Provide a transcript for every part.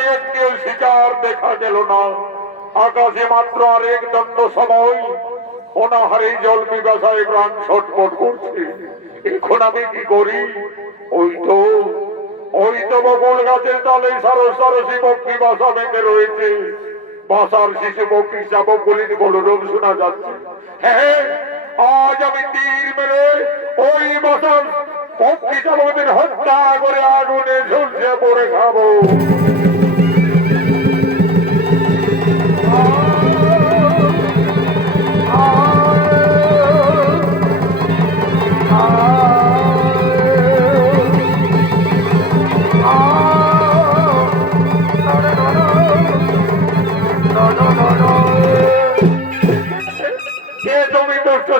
জঙ্গলে একটিও শিকার দেখা গেল না। আকাশে মাত্র আর এক দণ্ড সময়, অনাহারে জল পিপাসায় প্রাণ ছটফট করছে। এখন আমি কি করি? ওই তো বকুল গাছের তলে সরসী পক্ষী বাসা বেঁধে রয়েছে। বাসার শিশু পক্ষী শাবক গুলির কলরব শোনা যাচ্ছে। হ্যাঁ, আজ আমি তীর মেরে ওই বাসার পক্ষী শাবকদের হত্যা করে আগুনে ঝুলছে পড়ে খাবো।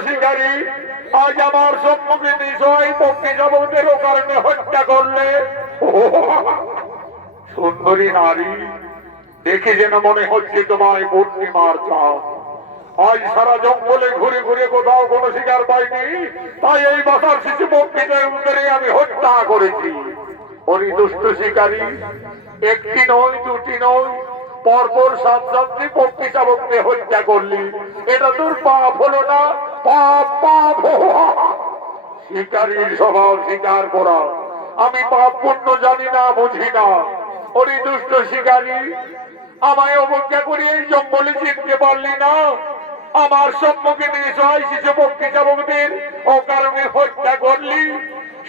শিকারী আজ আমার সম্মুখে নিশ্চয় পক্ষী শাবকদের কারণে হত্যা করলে। সুন্দরী নারী, দেখে যেন মনে হচ্ছে তোমায় পূর্ণিমার চাঁদ। আজ সারা জঙ্গলে ঘুরে ঘুরে কোথাও কোনো শিকার পাইনি, তাই এই বাসার শিশু পক্ষীদের উত্তরে আমি হত্যা করেছি। ওই দুষ্ট শিকারী একটি নয়, দুটি নয়, পরপর 7-7টি পক্ষী শাবককে হত্যা করলি। এটা তোর পাপ হলো না? পাপ। শিকারীর স্বভাব শিকার করা। আমি পাপ পুণ্য জানি না, বুঝি না। ওই দুষ্ট শিকারী, আমায় অবজ্ঞা করে এই জঙ্গলে চিনতে পারলি না? আমার সম্মুখে নিশ্চয় শিশু পক্ষী শাবকদের অকারণে হত্যা করলি।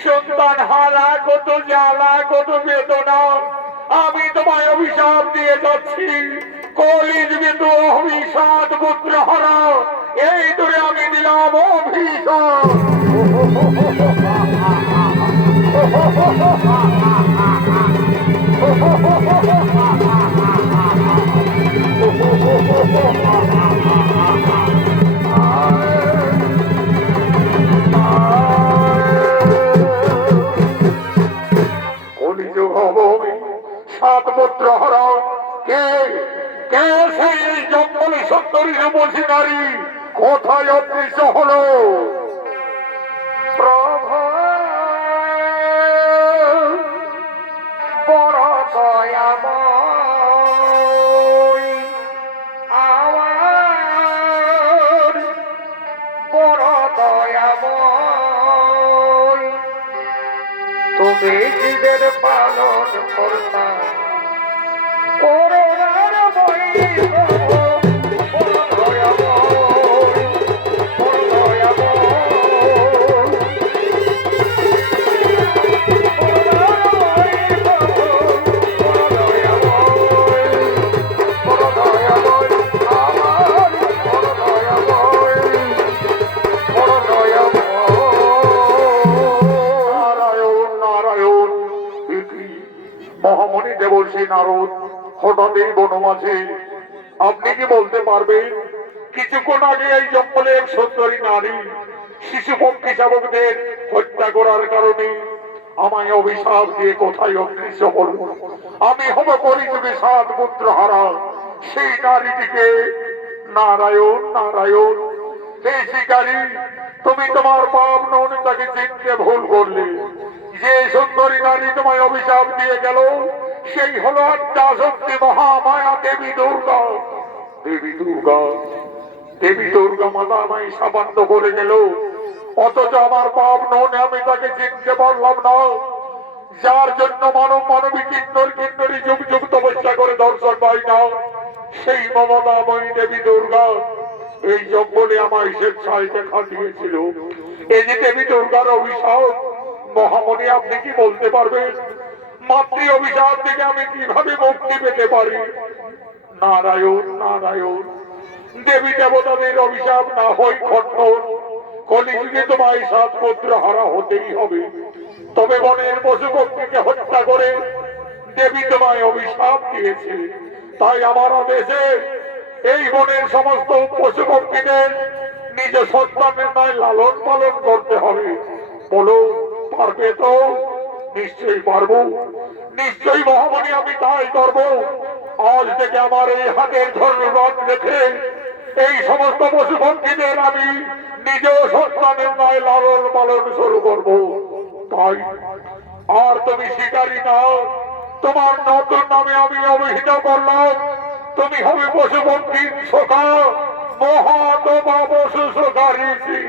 সন্তান হারা, কত জ্বালা, কত বেদনা। আমি তোমায় অভিশাপ দিয়ে যাচ্ছি। কলিযুগে তো অভিশাপ পুত্র হারা, এই ধরে আমি দিলাম অভিশাপ। কলিযুগ হব 7 পুত্র হারা। কে কে সেই জঙ্গলে সুন্দরী রূপসী নারী কোথায় অদৃশ্য হলো? প্রভু বড় দয়াময়, আমার বড় দয়াময়, তুমি জীবের পালন কর্তা, করুণার বই মহামণি দেবর্ষী নারদ হঠাৎ এই বনমাঝে। আপনি কি বলতে পারবেন কিছুক্ষণ আগে এই জঙ্গলে এক সুন্দরী নারী শিশু পক্ষী শাবকদের হত্যা করার কারণে আমায় অভিশাপ দিয়ে কোথায় অদৃশ্য হল? আমি হব কলিযুগে 7 পুত্র হারা। সেই নারীটিকে নারায়ণ নারায়ণ। হে শিকারী, তুমি তোমার পাপ নন তাকে চিনতে ভুল করলে। যে সুন্দরী নারী তোমায় অভিশাপ দিয়ে গেল সেই হলো আদ্যাশক্তি মহামায়া দেবী দুর্গা। দেবী দুর্গা মাতা আমায় সাবান্ত করে গেল, অথচ আমার পাপ নন আমি তাকে চিনতে পারলাম না। যার জন্য মানবী কিন্নরী যুগ যুগ তপস্যা করে দর্শন পাই না, সেই মমতাময়ী দেবী দুর্গা এই জঙ্গলে আমায় স্বেচ্ছায় দেখা দিয়েছিল। এই যে দেবী দুর্গার অভিশাপ, মহামণি আপনি কি বলতে পারবেন মাতৃ অভিশাপ থেকে আমি কিভাবে মুক্তি পেতে পারি? নারায়ণ নারায়ণ। দেবী দেবতাদের অভিশাপ না হয় খণ্ডন, কলিযুগে তোমায় 7 পুত্র হারা হতেই হবে। তবে বনের পশু পক্ষীকে হত্যা করে দেবী তোমায় অভিশাপ দিয়েছে, তাই আমার আদেশে এই বনের সমস্ত পশু পক্ষীদের নিজ সন্তানের ন্যায় লালন পালন করতে হবে। বলো পারবে তো? নিশ্চয়ই পারবো, নিশ্চয়ই মহামণি, আমি তাই করব। আজ থেকে আমার এই হাতের ধন্যবাদ রেখে এই সমস্ত পশু পক্ষীদের আমি নিজেও সন্তানের ন্যায় লালন পালন শুরু করব। তাই আর তুমি শিকারী নাও, তোমার নতুন নামে আমি অভিহিত করলাম। তুমি হবে পশুপক্ষীর সখা, মহাত্মা পশু সখা ঋষি।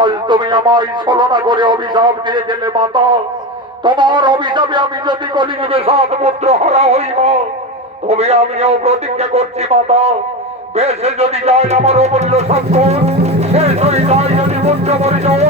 আজ তুমি আমায় ছলনা করে অভিশাপ দিয়ে গেলে মাতা। তোমার অভিশাপে আমি যদি কলিযুগে 7 পুত্র হারা হইব, তবে আমিও প্রতিজ্ঞা করছি মাতা, বেশে যদি যায় আমার অমূল্য সম্পদ, শেষ হয়ে যায় যদি পুত্র পরিজন,